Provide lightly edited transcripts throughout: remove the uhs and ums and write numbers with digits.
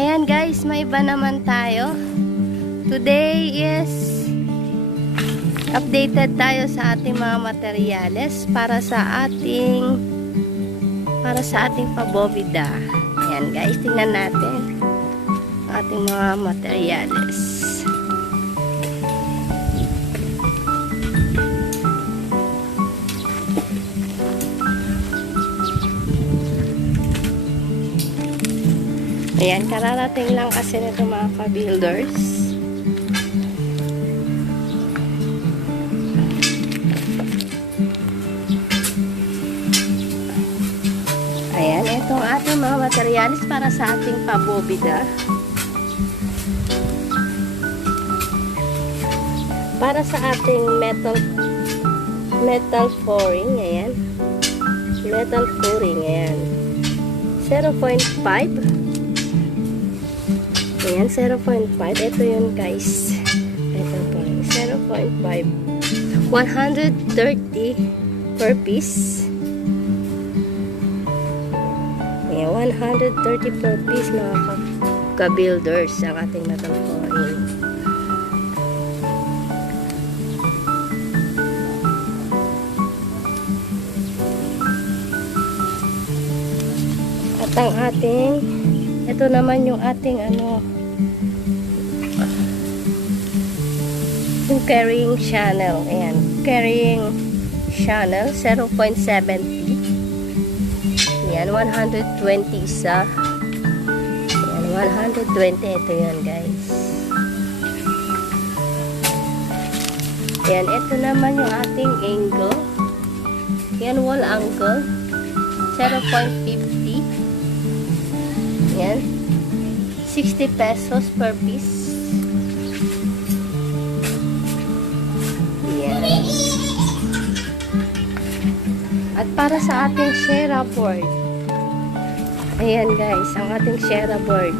Ayan guys, may iba naman tayo. Today is updated tayo sa ating mga materyales para sa ating pabobida. Ayan guys, tingnan natin ating mga materyales. Ayan, kararating lang kasi nito mga ka-builders. Ayan, itong ating mga materialis para sa ating pabobida. Para sa ating metal flooring, ayan. Metal flooring, ayan. 0.5. Ayan, 0.5. Ito yun guys. Ito po. 0.5. 130 per piece. Ayan, 130 per piece mga ka-builders ang ating metal flooring. At ang ating ito naman yung ating yung carrying channel. Ayan, carrying channel 0.70. Ayan, 120 isa. Ayan, 120. Ito yun guys. Ayan, ito naman yung ating angle. Ayan, wall angle 0.50. Ayan, 60 pesos per piece. Ayan. At para sa ating shera board, ayan guys, ang ating shera board.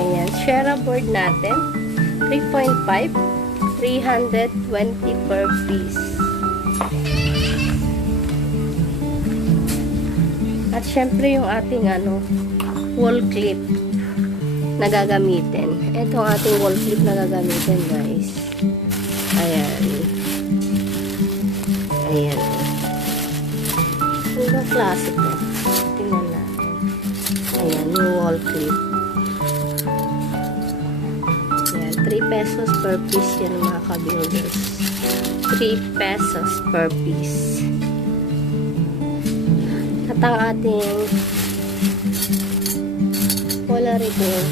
Ayan, shera board natin 3.5, 320 per piece. At syempre yung ating wall clip na gagamitin. Ito ang ating wall clip na gagamitin guys. Ayan. Ayan. Ang klase ko. Tingnan natin. Ayan, yung wall clip. Ayan, 3 pesos per piece yan mga ka-builders. 3 pesos per piece. At ang ating wala ribbon.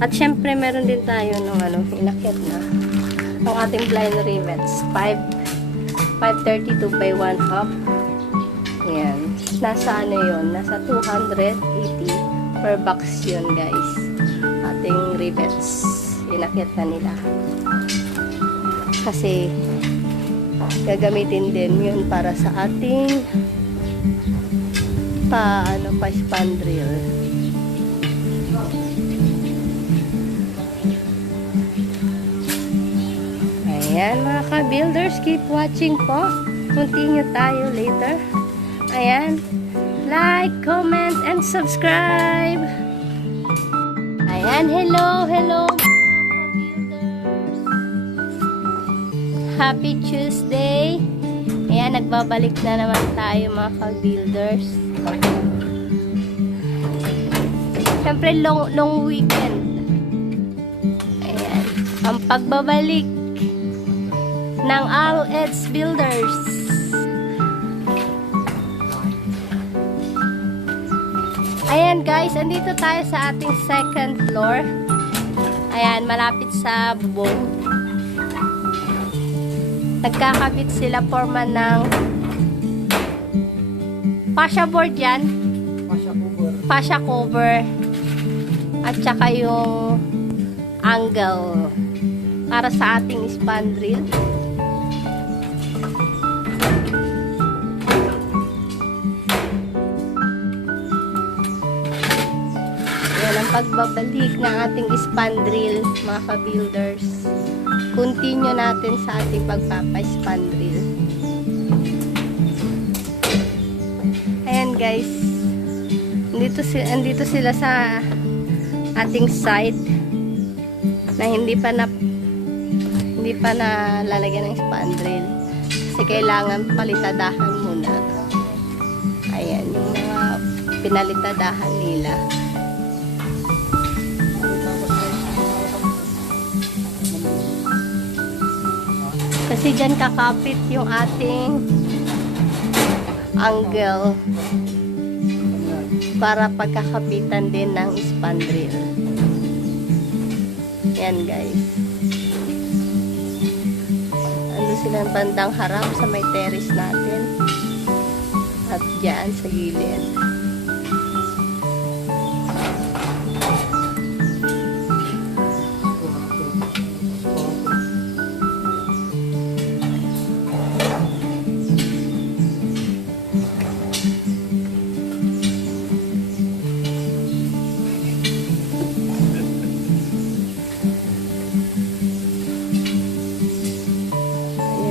At syempre meron din tayo ng inakyat na ang ating blind rivets 532 by 1/2. Ayan, nasa yun, nasa 280 per box yun guys, ating rivets. Inakyat na nila kasi gagamitin din yun para sa ating pa spandrel. Ayan mga ka-builders, keep watching po. Continue tayo later. Ayan, like, comment, and subscribe. Ayan, hello mga ka-builders. Happy Tuesday. Ayan, nagbabalik na naman tayo mga ka-builders. Siyempre long weekend. Ayan, ang pagbabalik ng All Eds Builders. Ayan guys, andito tayo sa ating second floor. Ayan, malapit sa bubong. Nagkakabit sila forma ng fascia board yan. Fascia cover. At saka yung angle para sa ating spandrel. Yan ang pagbabalik ng ating spandrel mga ka-builders. Continue natin sa ating pagpapa-spandrel. guys. Andito sila sa ating site na hindi pa na lalagyan ng spandrel kasi kailangan palitadahan muna. Ayan, yung mga pinalitadahan nila. Kasi dyan kakapit yung ating angle para pagkakapitan din ng spandrel. Yan guys. Ando sila bandang harap sa may terrace natin. At dyan sa gilid.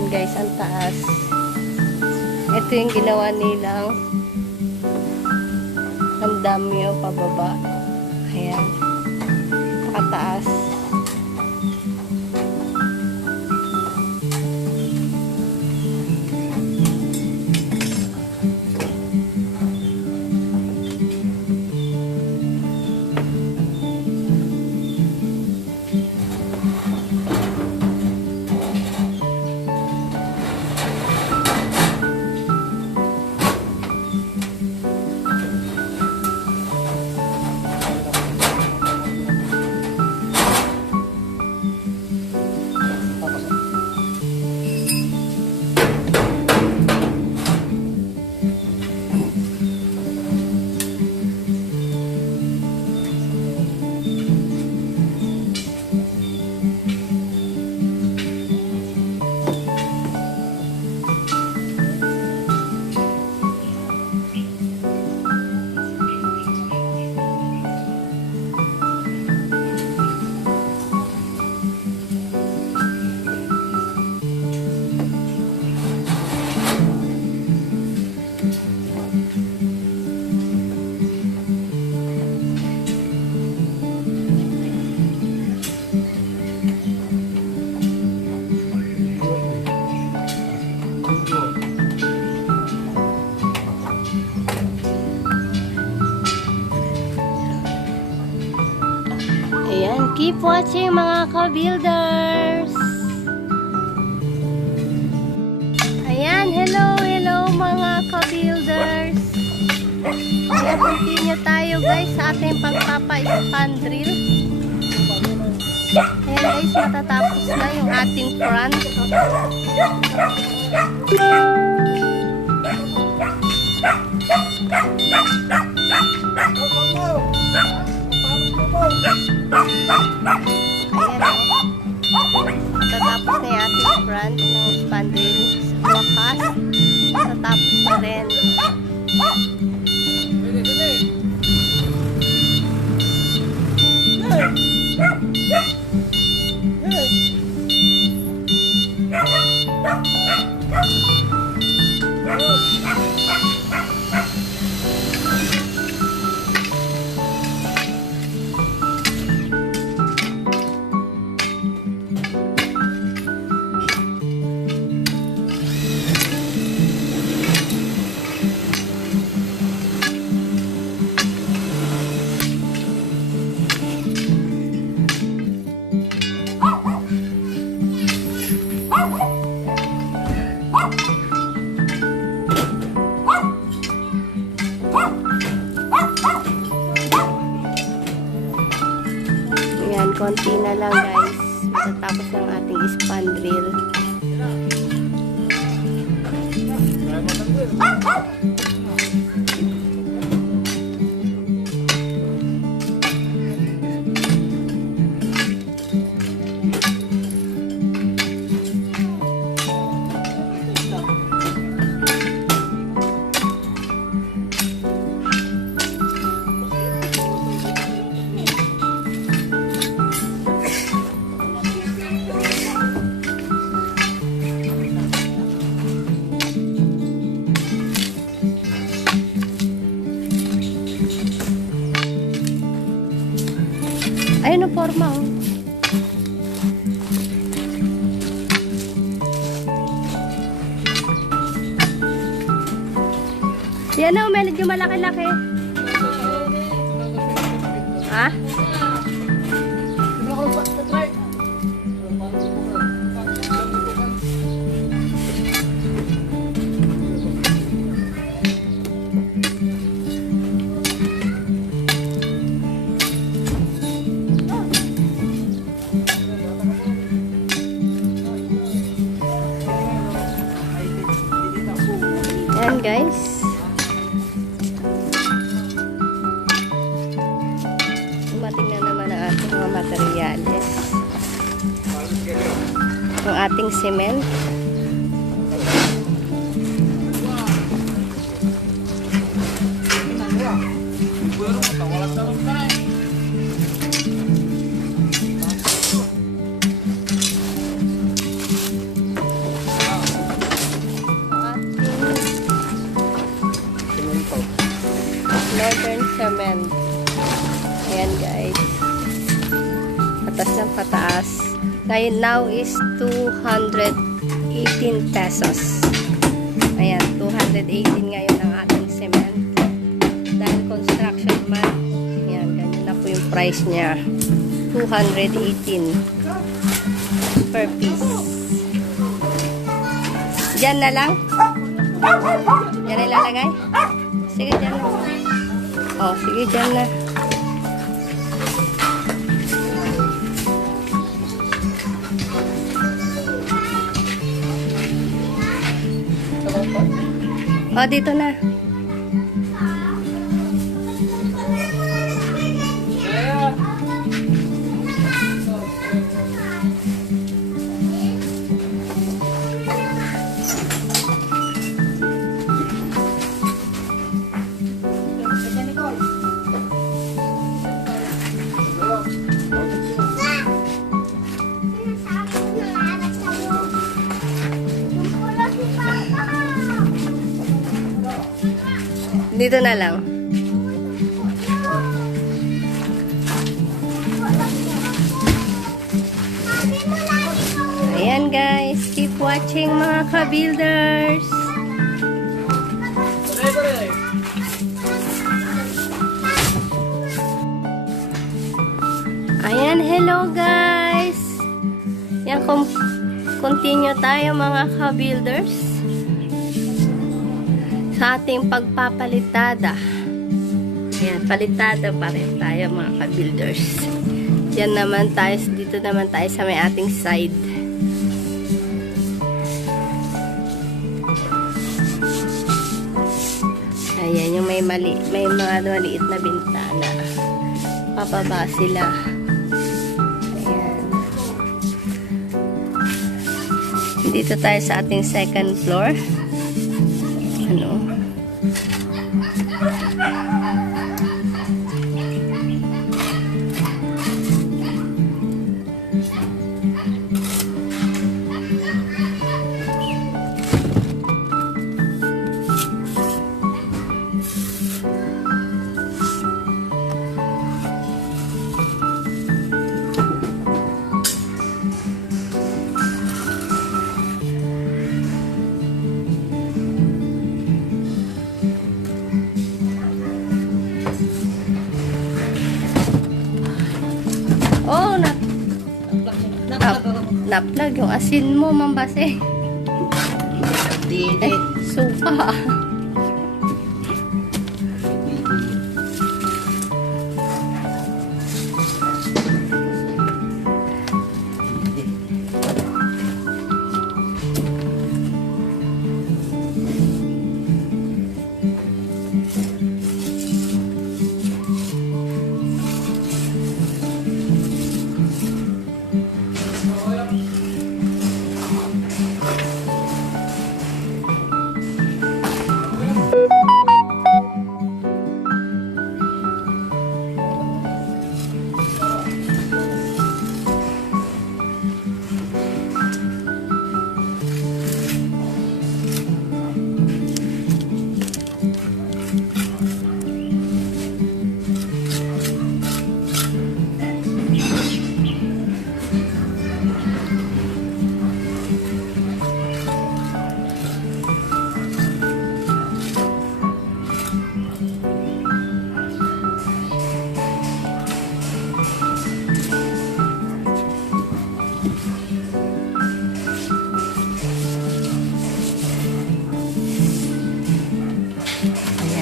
Guys, ang taas. Ito yung ginawa nilang ang dami yung pababa. Ayan. Nakataas. Ayan, keep watching mga ka-builders. Ayan, hello mga ka-builders. Ayan, continue tayo guys sa ating pagpapa-spandrel. Ayan guys, matatapos na yung ating front. Ayan, matatapos na yung ating front ng spandrel. Sa wakas, matatapos na rin. Konti na lang guys. Matatapos ng ating spandrel. Ayun ang forma, oh. Yan na, medyo malaki-laki. Ha? Yan guys. Dumating na naman ang ating mga materyales. Ang ating cement. Northern cement. Ayan guys. Patas ng pataas. Ngayon now is 218 pesos. Ayan, 218 ngayon ang ating cement. Dahil construction man. Ayan, ganyan na po yung price niya. 218 per piece. Diyan na lang. Diyan ilalagay. Sige, diyan na. Oh, sige, dyan na. Oh, dito na. Dito na lang. Ayan guys, keep watching mga ka-builders. Ayan, hello guys. Yan, continue tayo mga ka-builders sa ating pagpapalitada. Ayan, palitada pa rin tayo mga ka-builders. Yan naman tayo, dito naman tayo sa may ating side. Ayan, yung may mga maliit na bintana. Pababa sila. Ayan. Dito tayo sa ating second floor. Ano? Oh, naplag yung asin mo, mambase. Suka.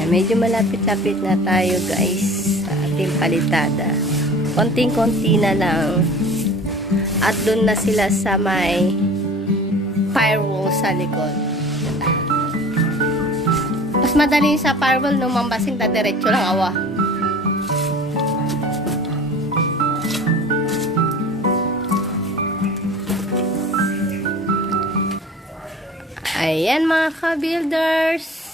Ayan, medyo malapit-lapit na tayo guys sa ating palitada. Konting-konti na lang. At doon na sila sa may firewall sa likod. Mas madali sa firewall nung mambasing ta diretso lang awa. Ayan mga ka-builders.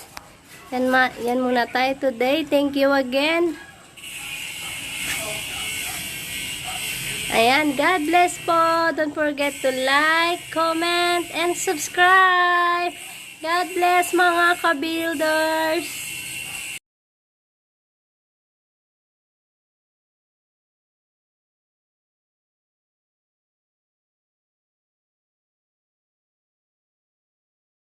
Yan muna tayo today. Thank you again. Ayan, God bless po. Don't forget to like, comment, and subscribe. God bless mga ka-builders.